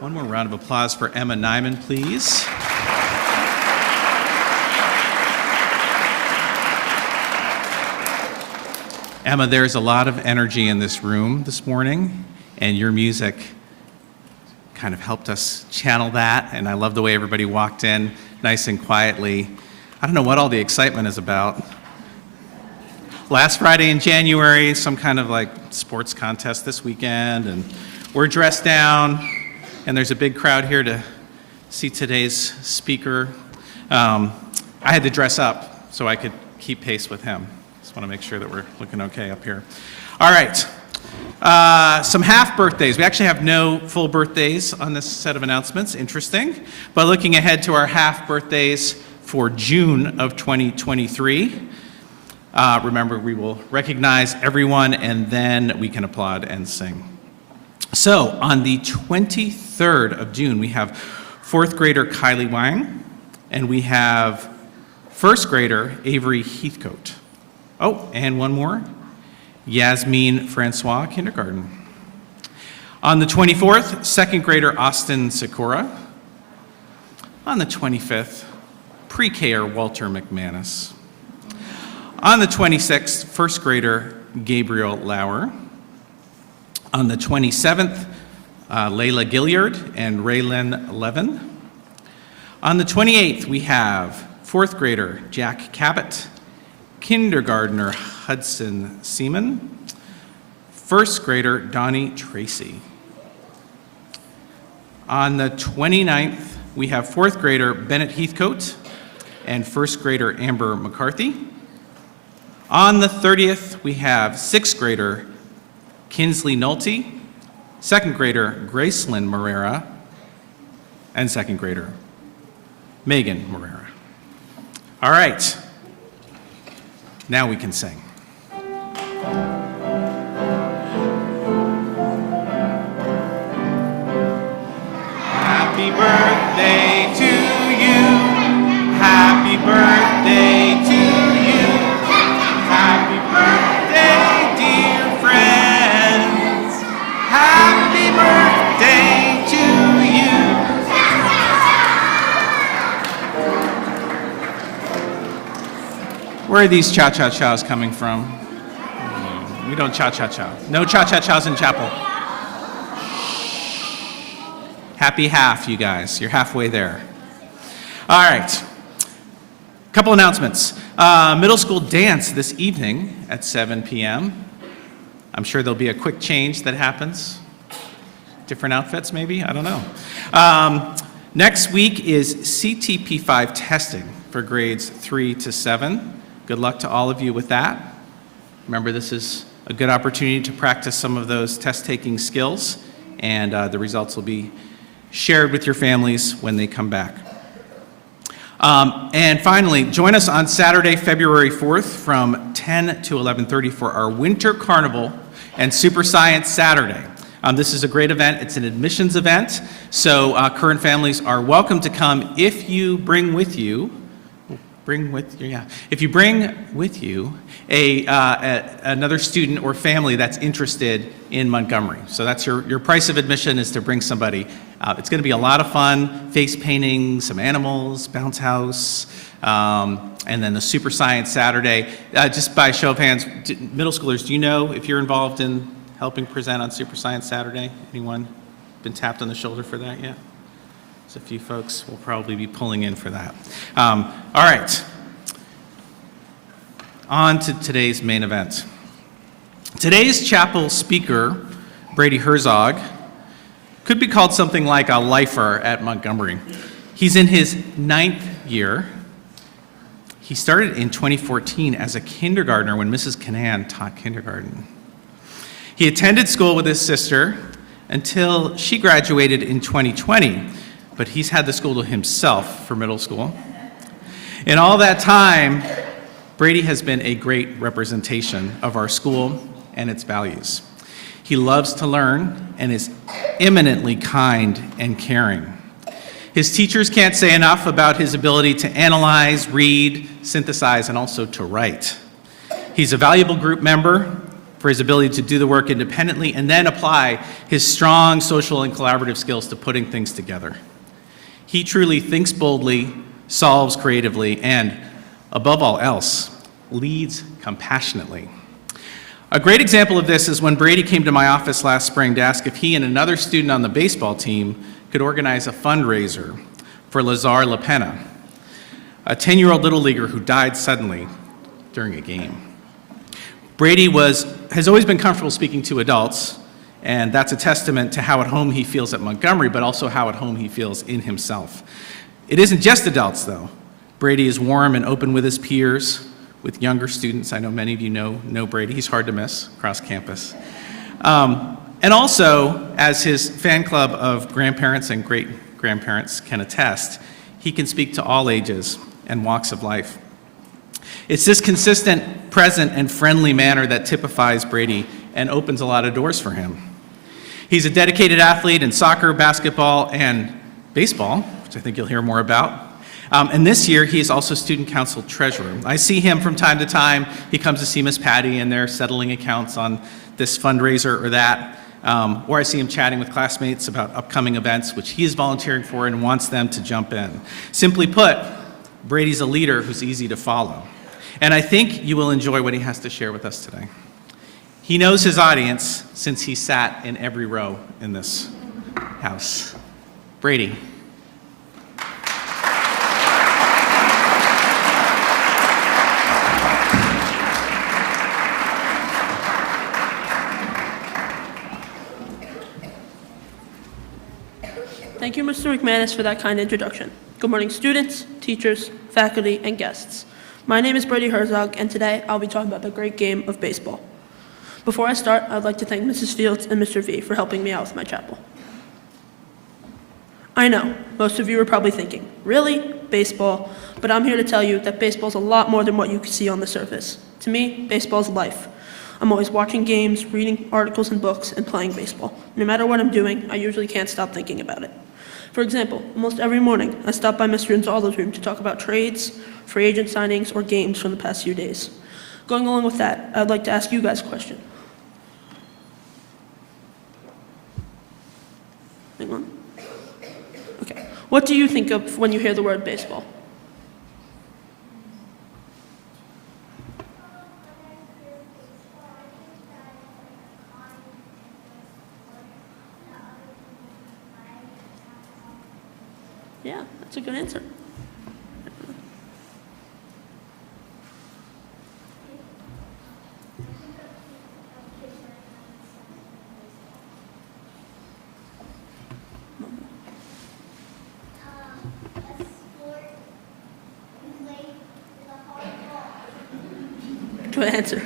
One more round of applause for Emma Nyman, please. Emma, there's a lot of energy in this room this morning, and your music kind of helped us channel that, and I love the way everybody walked in nice and quietly. I don't know what all the excitement is about. Last Friday in January, some kind of like sports contest this weekend, and we're dressed down, and there's a big crowd here to see today's speaker. I had to dress up so I could keep pace with him. Just want to make sure that we're looking okay up here. All right, some half birthdays. We actually have no full birthdays on this set of announcements, interesting. But looking ahead to our half birthdays for June of 2023, remember we will recognize everyone and then we can applaud and sing. So on the 23rd of June, we have fourth grader Kylie Wang, and we have first grader Avery Heathcote. Oh, and one more, Yasmin Francois, kindergarten. On the 24th, second grader Austin Sikora. On the 25th, pre-K-er Walter McManus. On the 26th, first grader Gabriel Lauer. On the 27th, Layla Gilliard and Raylan Levin. On the 28th, we have fourth grader Jack Cabot, kindergartner Hudson Seaman, first grader Donnie Tracy. On the 29th, we have fourth grader Bennett Heathcote and first grader Amber McCarthy. On the 30th, we have sixth grader Kinsley Nolte, second grader Gracelyn Morera, and second grader Megan Morera. All right, now we can sing. Happy birthday to you, happy birthday to you, happy birthday, dear friends, happy birthday to you. Where are these cha-cha-chas coming from? We don't cha-cha-cha. No cha-cha-chas in chapel. Happy half, you guys. You're halfway there. All right. Couple announcements. Middle school dance this evening at 7 p.m. I'm sure there'll be a quick change that happens. Different outfits, maybe? I don't know. Next week is CTP5 testing for grades 3 to 7. Good luck to all of you with that. Remember, this is a good opportunity to practice some of those test-taking skills, and the results will be shared with your families when they come back. And finally, join us on Saturday, February 4th from 10 to 11:30 for our Winter Carnival and Super Science Saturday. This is a great event. It's an admissions event, so current families are welcome to come if you bring with you if you bring with you another student or family that's interested in Montgomery. So that's your price of admission, is to bring somebody. It's going to be a lot of fun, face painting, some animals, bounce house, and then the Super Science Saturday. Just by show of hands, middle schoolers, do you know if you're involved in helping present on Super Science Saturday? Anyone been tapped on the shoulder for that yet? There's a few folks will probably be pulling in for that. All right, on to today's main event. Today's chapel speaker, Brady Herzog, could be called something like a lifer at Montgomery. He's in his 9th year. He started in 2014 as a kindergartner when Mrs. Canan taught kindergarten. He attended school with his sister until she graduated in 2020. But he's had the school to himself for middle school. In all that time, Brady has been a great representation of our school and its values. He loves to learn and is eminently kind and caring. His teachers can't say enough about his ability to analyze, read, synthesize, and also to write. He's a valuable group member, for his ability to do the work independently and then apply his strong social and collaborative skills to putting things together. He truly thinks boldly, solves creatively, and above all else, leads compassionately. A great example of this is when Brady came to my office last spring to ask if he and another student on the baseball team could organize a fundraiser for Lazar LaPena, a 10-year-old little leaguer who died suddenly during a game. Brady has always been comfortable speaking to adults, and that's a testament to how at home he feels at Montgomery, but also how at home he feels in himself. It isn't just adults, though. Brady is warm and open with his peers, with younger students. I know many of you know Brady. He's hard to miss across campus. And also, as his fan club of grandparents and great-grandparents can attest, he can speak to all ages and walks of life. It's this consistent, present, and friendly manner that typifies Brady and opens a lot of doors for him. He's a dedicated athlete in soccer, basketball, and baseball, which I think you'll hear more about. And this year, he is also student council treasurer. I see him from time to time. He comes to see Miss Patty, and they're settling accounts on this fundraiser or that. Or I see him chatting with classmates about upcoming events, which he is volunteering for and wants them to jump in. Simply put, Brady's a leader who's easy to follow. And I think you will enjoy what he has to share with us today. He knows his audience since he sat in every row in this house. Brady. Thank you, Mr. McManus, for that kind introduction. Good morning, students, teachers, faculty, and guests. My name is Brady Herzog, and today I'll be talking about the great game of baseball. Before I start, I'd like to thank Mrs. Fields and Mr. V for helping me out with my chapel. I know, most of you are probably thinking, really? Baseball? But I'm here to tell you that baseball is a lot more than what you can see on the surface. To me, baseball is life. I'm always watching games, reading articles and books, and playing baseball. No matter what I'm doing, I usually can't stop thinking about it. For example, almost every morning, I stop by Mr. Gonzalo's room to talk about trades, free agent signings, or games from the past few days. Going along with that, I'd like to ask you guys a question. Hang on. Okay. What do you think of when you hear the word baseball? Yeah, that's a good answer. Good answer.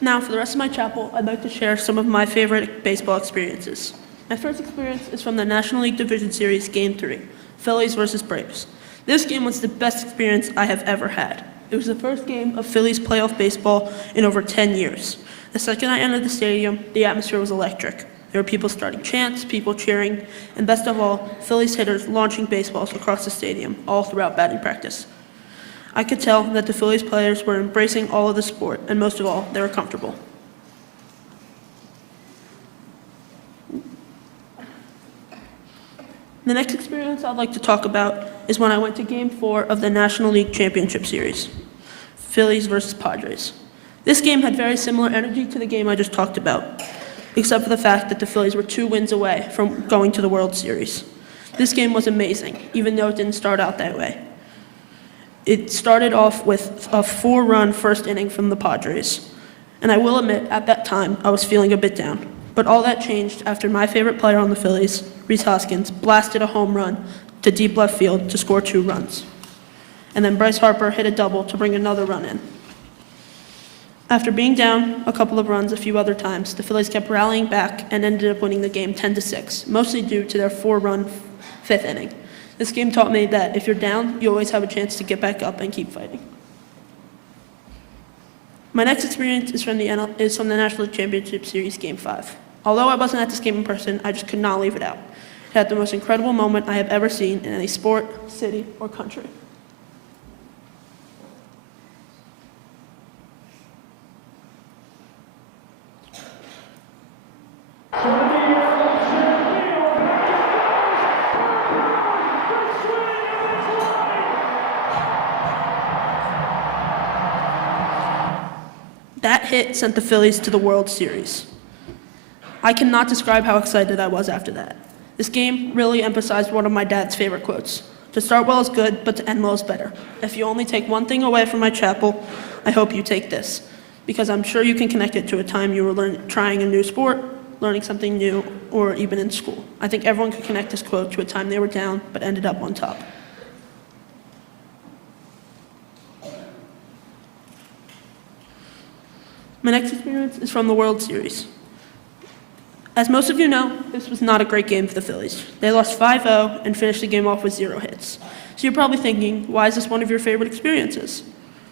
Now, for the rest of my chapel, I'd like to share some of my favorite baseball experiences. My first experience is from the National League Division Series Game 3, Phillies versus Braves. This game was the best experience I have ever had. It was the first game of Phillies playoff baseball in over 10 years. The second I entered the stadium, the atmosphere was electric. There were people starting chants, people cheering, and best of all, Phillies hitters launching baseballs across the stadium all throughout batting practice. I could tell that the Phillies players were embracing all of the sport, and most of all, they were comfortable. The next experience I'd like to talk about is when I went to Game 4 of the National League Championship Series, Phillies versus Padres. This game had very similar energy to the game I just talked about, except for the fact that the Phillies were 2 wins away from going to the World Series. This game was amazing, even though it didn't start out that way. It started off with a 4-run first inning from the Padres. And I will admit, at that time, I was feeling a bit down. But all that changed after my favorite player on the Phillies, Rhys Hoskins, blasted a home run to deep left field to score 2 runs. And then Bryce Harper hit a double to bring another run in. After being down a couple of runs a few other times, the Phillies kept rallying back and ended up winning the game 10-6, mostly due to their 4-run 5th inning. This game taught me that if you're down, you always have a chance to get back up and keep fighting. My next experience is from the National League Championship Series Game 5. Although I wasn't at this game in person, I just could not leave it out. It had the most incredible moment I have ever seen in any sport, city, or country. That hit sent the Phillies to the World Series. I cannot describe how excited I was after that. This game really emphasized one of my dad's favorite quotes. To start well is good, but to end well is better. If you only take one thing away from my chapel, I hope you take this, because I'm sure you can connect it to a time you were trying a new sport, learning something new, or even in school. I think everyone could connect this quote to a time they were down, but ended up on top. My next experience is from the World Series. As most of you know, this was not a great game for the Phillies. They lost 5-0 and finished the game off with 0 hits. So you're probably thinking, why is this one of your favorite experiences?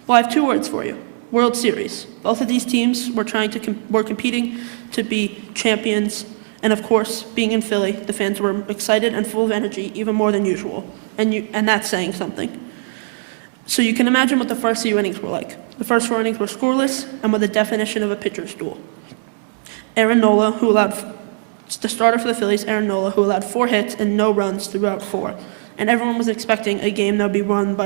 Well, I have 2 words for you. World Series. Both of these teams were competing to be champions, and of course, being in Philly, the fans were excited and full of energy, even more than usual, and that's saying something. So you can imagine what the first 2 innings were like. The first 4 innings were scoreless and with the definition of a pitcher's duel. Aaron Nola, the starter for the Phillies, Aaron Nola, who allowed 4 hits and no runs throughout 4, and everyone was expecting a game that would be won in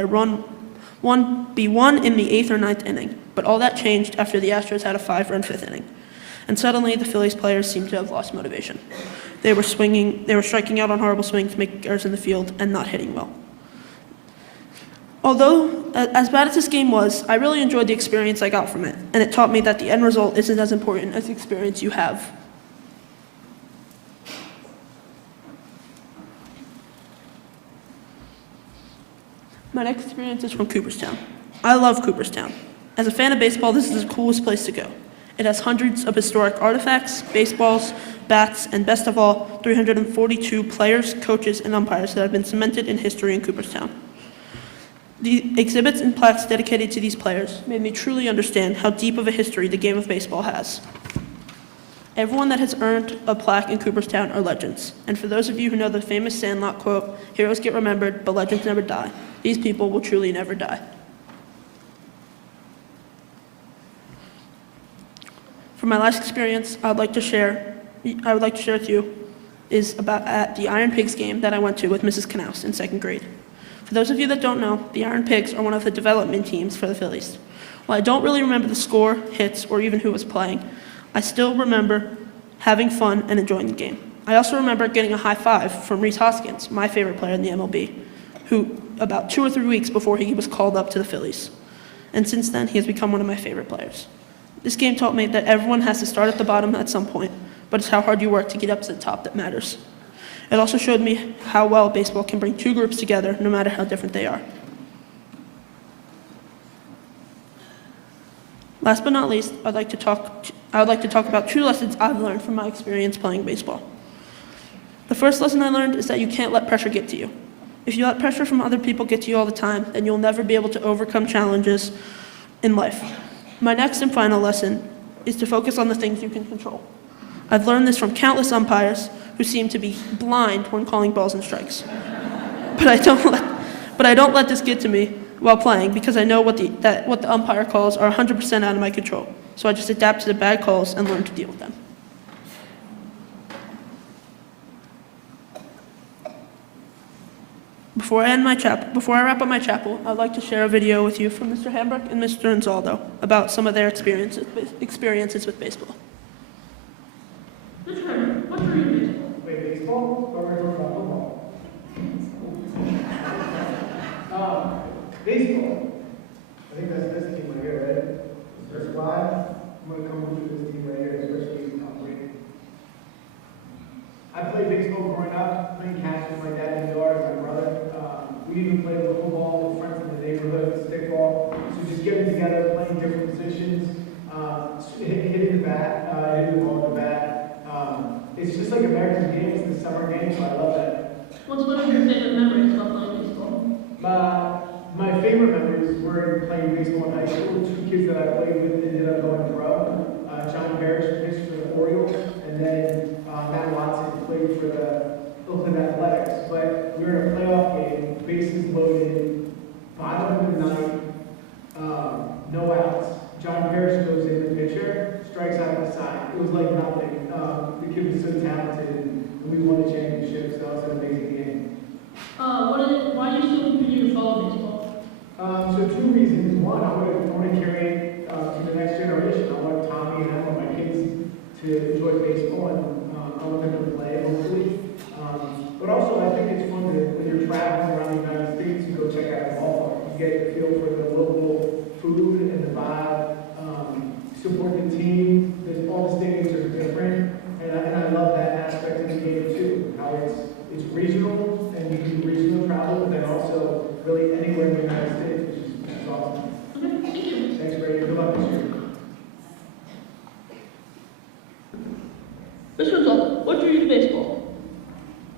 the 8th or 9th inning. But all that changed after the Astros had a 5-run 5th inning. And suddenly, the Phillies players seemed to have lost motivation. They were striking out on horrible swings, making errors in the field, and not hitting well. Although, as bad as this game was, I really enjoyed the experience I got from it, and it taught me that the end result isn't as important as the experience you have. My next experience is from Cooperstown. I love Cooperstown. As a fan of baseball, this is the coolest place to go. It has hundreds of historic artifacts, baseballs, bats, and best of all, 342 players, coaches, and umpires that have been cemented in history in Cooperstown. The exhibits and plaques dedicated to these players made me truly understand how deep of a history the game of baseball has. Everyone that has earned a plaque in Cooperstown are legends. And for those of you who know the famous Sandlot quote, "Heroes get remembered, but legends never die," these people will truly never die. For my last experience, I would like to share with you is about at the Iron Pigs game that I went to with Mrs. Knaus in 2nd grade. For those of you that don't know, the Iron Pigs are one of the development teams for the Phillies. While I don't really remember the score, hits, or even who was playing, I still remember having fun and enjoying the game. I also remember getting a high five from Rhys Hoskins, my favorite player in the MLB, who about 2 or 3 weeks before he was called up to the Phillies. And since then, he has become one of my favorite players. This game taught me that everyone has to start at the bottom at some point, but it's how hard you work to get up to the top that matters. It also showed me how well baseball can bring 2 groups together, no matter how different they are. Last but not least, I would like to talk about 2 lessons I've learned from my experience playing baseball. The first lesson I learned is that you can't let pressure get to you. If you let pressure from other people get to you all the time, then you'll never be able to overcome challenges in life. My next and final lesson is to focus on the things you can control. I've learned this from countless umpires who seem to be blind when calling balls and strikes. But I don't let this get to me while playing, because I know what the umpire calls are 100% out of my control. So I just adapt to the bad calls and learn to deal with them. Before I wrap up my chapel, I'd like to share a video with you from Mr. Hambrick and Mr. Anzaldo about some of their experiences with baseball. Mr. Hambrick, what's your baseball? Wait, baseball? Or we're talking about football? Baseball. I think that's this team right here, right? First 5. I'm going to come with this team right here. First base, Tom Brady. I played baseball growing up, playing catch with my dad in the yard and my brother. We even played football with friends in the neighborhood, stickball. So just getting together, playing different positions, hitting the bat, hitting the ball with the bat. It's just like American games, the summer games, so I love that. What's one of your favorite memories about playing baseball? My favorite memories were playing baseball in high school. 2 kids that I played with ended up going pro. John Parrish pitched for the Orioles, and then Matt Watson played for the Oakland Athletics. But we were in a playoff game, bases loaded, bottom of the ninth, no outs. John Parrish goes in the pitcher, strikes out the side. It was like nothing. The kid was so talented, and we won the championship, so that was an amazing game. Why do you still continue to follow baseball? So 2 reasons. One, I want to carry it to the next generation. I want to p.m. for my kids to enjoy baseball, and I want them to play, hopefully. But also, I think it's fun to, when you're traveling around the United States, you go check out a ballpark. You get a feel for the local food and the vibe, support the team. All the stadiums are different, and I love that aspect of the game too, how it's regional, and you can do regional travel, but then also really anywhere in the United States, which is awesome. Thanks, Brady. Good luck this year. Mr. Herzog, what drew you to baseball?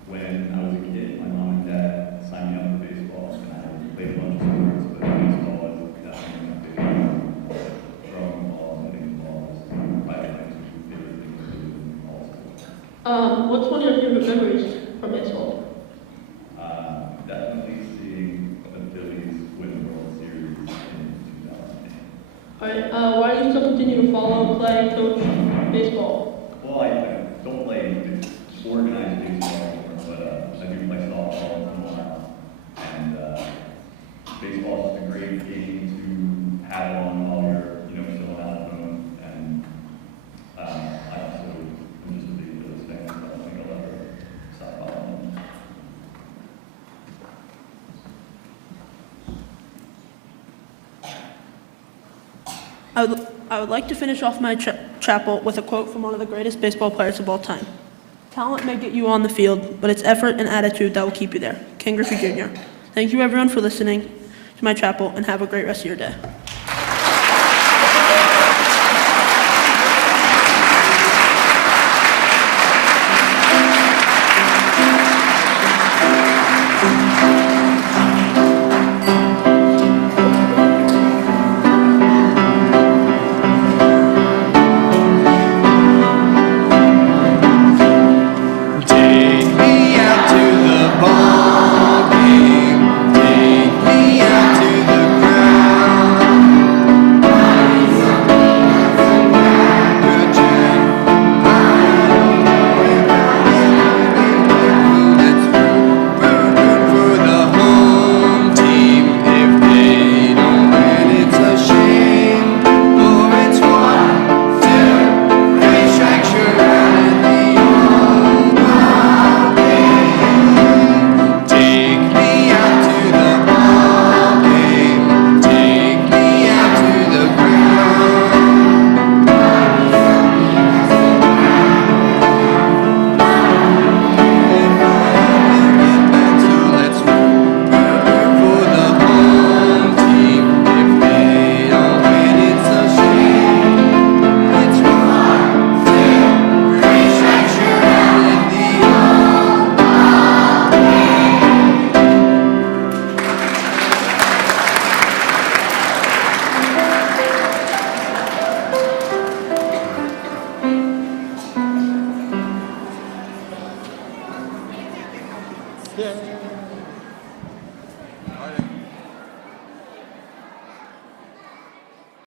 When I was a kid, my mom and dad signed me up for baseball, and I played a bunch of sports, but baseball was definitely my favorite. Throwing balls, hitting balls, probably my two favorite things to do in all sports. What's one of your favorite memories from baseball? Definitely seeing the Phillies win the World Series in 2008. Alright, why do you still continue to follow, play, coach baseball? Well, I don't play organized baseball anymore, but I do play softball once in a while. And baseball is just a great game to have on while you're, chilling out at home. And I also am just a big Phillies fan, so I don't think I'll ever stop following them. I would like to finish off my chapel with a quote from one of the greatest baseball players of all time. Talent may get you on the field, but it's effort and attitude that will keep you there. Ken Griffey Jr. Thank you everyone for listening to my chapel, and have a great rest of your day. Take me out to the ball game. Take me out to the ground. Good job. I don't know if let's root for the home team. If they don't win, it's a shame. For it's 1, 2, 3 strikes, you're out in the old ball game. Take me out to the ball game. Take me out to the ground. So let's root for the home team. If they don't win, it's a shame. It's 1, 2, 3 strikes, you're out in the old ball game. Yeah.